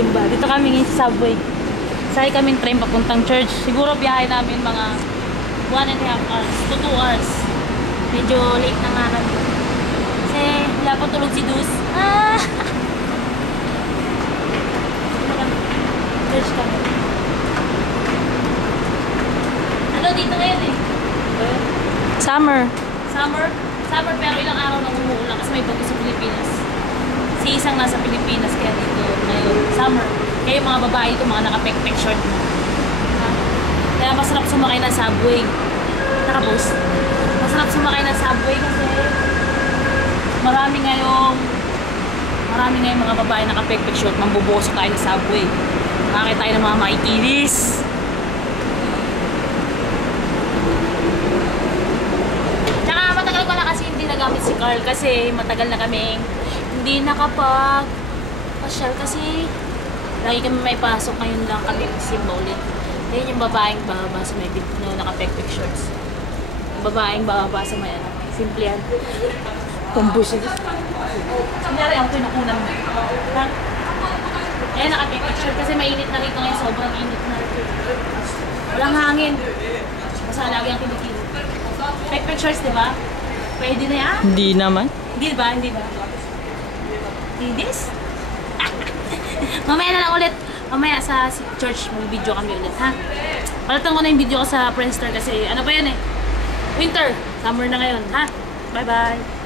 magsimba. Dito kami ngayon sa subway. Sakay kaming train papuntang church. Siguro biyahe namin mga 1.5 hours to 2 hours. Medyo late na nga namin. Kasi wala pa tulog si Dus. Church kami. Ano dito ngayon eh? Summer. Summer pero ilang araw nang umuulan kasi may bagyo sa Pilipinas. Si isang nasa Pilipinas kaya dito ngayon. Summer. Kaya yung mga babae ito, mga naka-pek-pek short mo. Kaya masarap sumakay ng subway. Naka-post. Masarap sumakay ng subway kasi marami ngayong mga babae naka-pek-pek short. Mambuboso tayo sa subway. Makakita tayo ng mga maikinis. Tsaka matagal ko na kasi hindi nagamit si Carl kasi matagal na kaming hindi nakapag-pasyal kasi lagi kami may pasok, ngayon lang kami simba ulit. Yan yung babaeng bababa sa may naka-pek-pek shorts. Yung babaeng bababa sa may simple yan. Pumbusin. Kunyari ang pinukunan mo. Ayan, naka-pek-pek short kasi mainit na rito ngayon. Sobrang init na rito. Walang hangin. Basta lagi ang kinikilo. Pek-pek shorts, di ba? Pwede na yan? Hindi naman. Hindi ba? Hindi ba? This? Mamaya na lang ulit. Mamaya sa church, may video kami ulit, ha? Palitan ko na yung video ko sa Friendster kasi ano pa yun eh? Winter. Summer na ngayon, ha? Bye-bye.